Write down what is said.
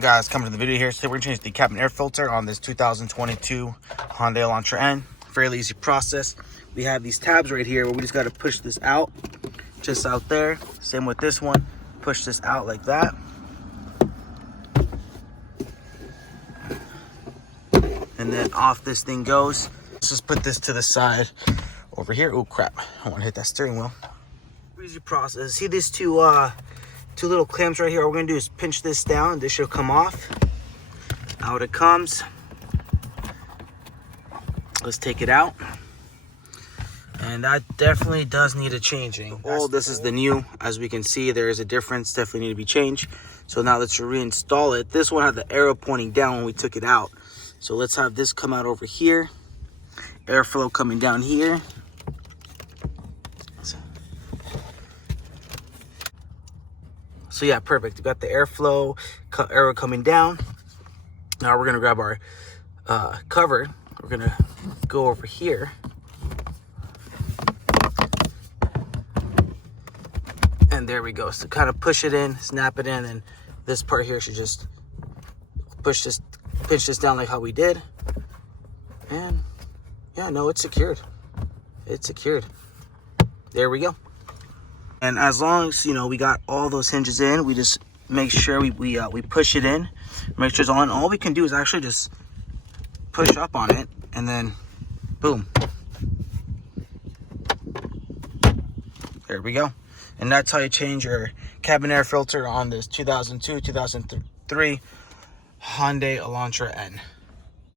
Guys, coming to the video here. Today we're going to change the cabin air filter on this 2022 Hyundai Elantra N. Fairly easy process. We have these tabs right here where we just got to push this out, just out there. Same with this one. Push this out like that. And then off this thing goes. Let's just put this to the side over here. Oh crap, I want to hit that steering wheel. Easy process. See these two little clamps right here? What we're gonna do is pinch this down. This should come off. Out it comes. Let's take it out. And that definitely does need a changing. Oh, this is the new. As we can see, there is a difference. Definitely need to be changed. So now let's reinstall it. This one had the arrow pointing down when we took it out. So let's have this come out over here. Airflow coming down here. So yeah, perfect. We got the airflow arrow coming down. Now we're gonna grab our cover. We're gonna go over here. And there we go. So kind of push it in, snap it in, and this part here should just pinch this down like how we did. And yeah, no, it's secured. It's secured. There we go. And as long as, you know, we got all those hinges in, we just make sure we push it in, make sure it's on. All we can do is actually just push up on it, and then boom. There we go. And that's how you change your cabin air filter on this 2002, 2003 Hyundai Elantra N.